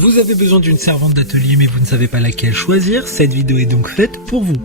Vous avez besoin d'une servante d'atelier mais vous ne savez pas laquelle choisir, cette vidéo est donc faite pour vous.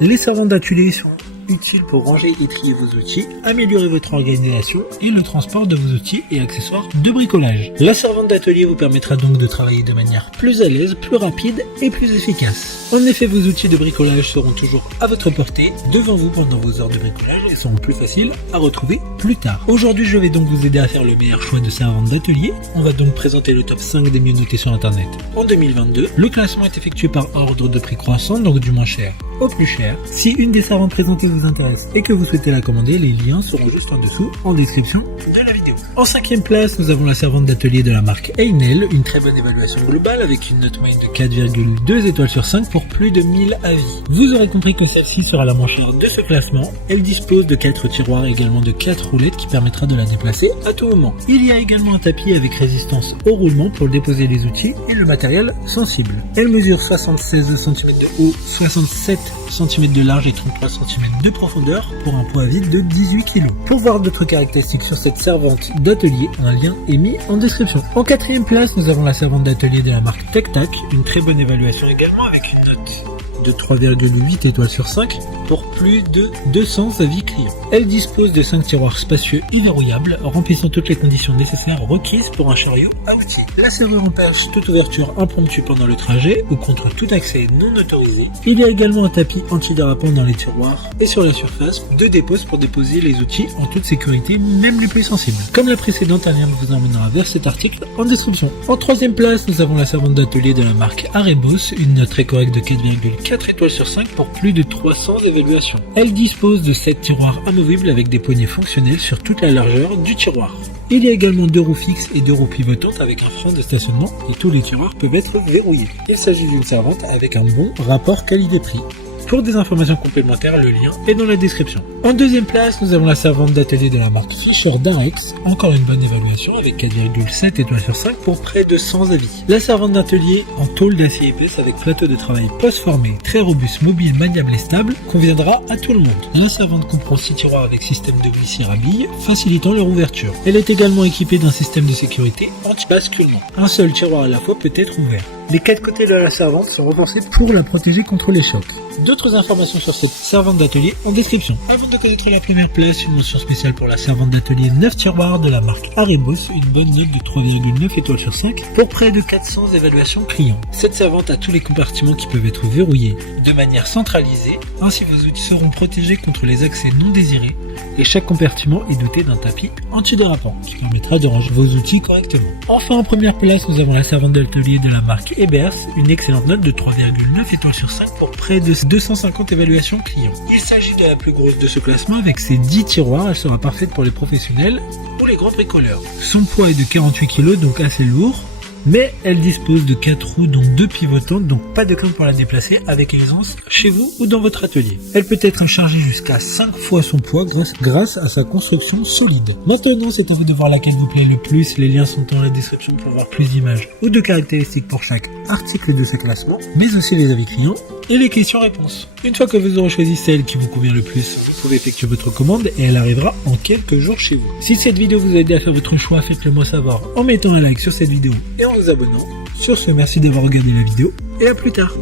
Les servantes d'atelier sont utiles pour ranger et trier vos outils, améliorer votre organisation et le transport de vos outils et accessoires de bricolage. La servante d'atelier vous permettra donc de travailler de manière plus à l'aise, plus rapide et plus efficace. En effet, vos outils de bricolage seront toujours à votre portée, devant vous pendant vos heures de bricolage et seront plus faciles à retrouver plus tard. Aujourd'hui, je vais donc vous aider à faire le meilleur choix de servante d'atelier. On va donc présenter le top 5 des mieux notés sur internet en 2022. Le classement est effectué par ordre de prix croissant, donc du moins cher au plus cher. Si une des servantes présentées vous intéresse et que vous souhaitez la commander, les liens seront juste en dessous en description de la vidéo. En 5e place, nous avons la servante d'atelier de la marque Einel, une très bonne évaluation globale avec une note moyenne de 4,2 étoiles sur 5 pour plus de 1000 avis. Vous aurez compris que celle-ci sera la moins chère de ce classement. Elle dispose de 4 tiroirs et également de 4 roulettes qui permettra de la déplacer à tout moment. Il y a également un tapis avec résistance au roulement pour déposer les outils et le matériel sensible. Elle mesure 76 cm de haut, 67 cm de large et 33 cm de profondeur pour un poids vide de 18 kg. Pour voir d'autres caractéristiques sur cette servante d'atelier, un lien est mis en description. En 4e place, nous avons la servante d'atelier de la marque Tac Tac, une très bonne évaluation également avec une note de 3,8 étoiles sur 5 pour plus de 200 avis clients. Elle dispose de 5 tiroirs spacieux et verrouillables, remplissant toutes les conditions nécessaires requises pour un chariot à outils. La serrure empêche toute ouverture impromptue pendant le trajet ou contre tout accès non autorisé. Il y a également un tapis antidérapant dans les tiroirs et sur la surface, 2 déposes pour déposer les outils en toute sécurité, même les plus sensibles. Comme la précédente, un lien vous emmènera vers cet article en description. En 3e place, nous avons la servante d'atelier de la marque Arebos, une note très correcte de 4,4 étoiles sur 5 pour plus de 300 évaluations. Elle dispose de 7 tiroirs amovibles avec des poignées fonctionnelles sur toute la largeur du tiroir. Il y a également 2 roues fixes et 2 roues pivotantes avec un frein de stationnement et tous les tiroirs peuvent être verrouillés. Il s'agit d'une servante avec un bon rapport qualité-prix. Pour des informations complémentaires, le lien est dans la description. En 2e place, nous avons la servante d'atelier de la marque Fischer Darex, encore une bonne évaluation avec 4,7 étoiles sur 5 pour près de 100 avis. La servante d'atelier en tôle d'acier épaisse avec plateau de travail post-formé, très robuste, mobile, maniable et stable, conviendra à tout le monde. La servante comprend 6 tiroirs avec système de glissière à billes, facilitant leur ouverture. Elle est également équipée d'un système de sécurité anti-basculement. Un seul tiroir à la fois peut être ouvert. Les 4 côtés de la servante sont renforcés pour la protéger contre les chocs. D'autres informations sur cette servante d'atelier en description. Avant de connaître la première place, une mention spéciale pour la servante d'atelier 9 tiroirs de la marque Arebos, une bonne note de 3,9 étoiles sur 5 pour près de 400 évaluations clients. Cette servante a tous les compartiments qui peuvent être verrouillés de manière centralisée, ainsi vos outils seront protégés contre les accès non désirés et chaque compartiment est doté d'un tapis antidérapant qui permettra de ranger vos outils correctement. Enfin, en première place, nous avons la servante d'atelier de la marque Ebers, une excellente note de 3,9 étoiles sur 5 pour près de 250 évaluations clients. Il s'agit de la plus grosse de ce classement avec ses 10 tiroirs, elle sera parfaite pour les professionnels ou les grands bricoleurs. Son poids est de 48 kg, donc assez lourd. Mais elle dispose de 4 roues dont 2 pivotantes, donc pas de crainte pour la déplacer avec aisance chez vous ou dans votre atelier. Elle peut être chargée jusqu'à 5 fois son poids grâce à sa construction solide. Maintenant, c'est à vous de voir laquelle vous plaît le plus. Les liens sont dans la description pour voir plus d'images ou de caractéristiques pour chaque article de ce classement, mais aussi les avis clients et les questions-réponses. Une fois que vous aurez choisi celle qui vous convient le plus, vous pouvez effectuer votre commande et elle arrivera en quelques jours chez vous. Si cette vidéo vous a aidé à faire votre choix, faites-le moi savoir en mettant un like sur cette vidéo et en vous abonnant. Sur ce, merci d'avoir regardé la vidéo et à plus tard.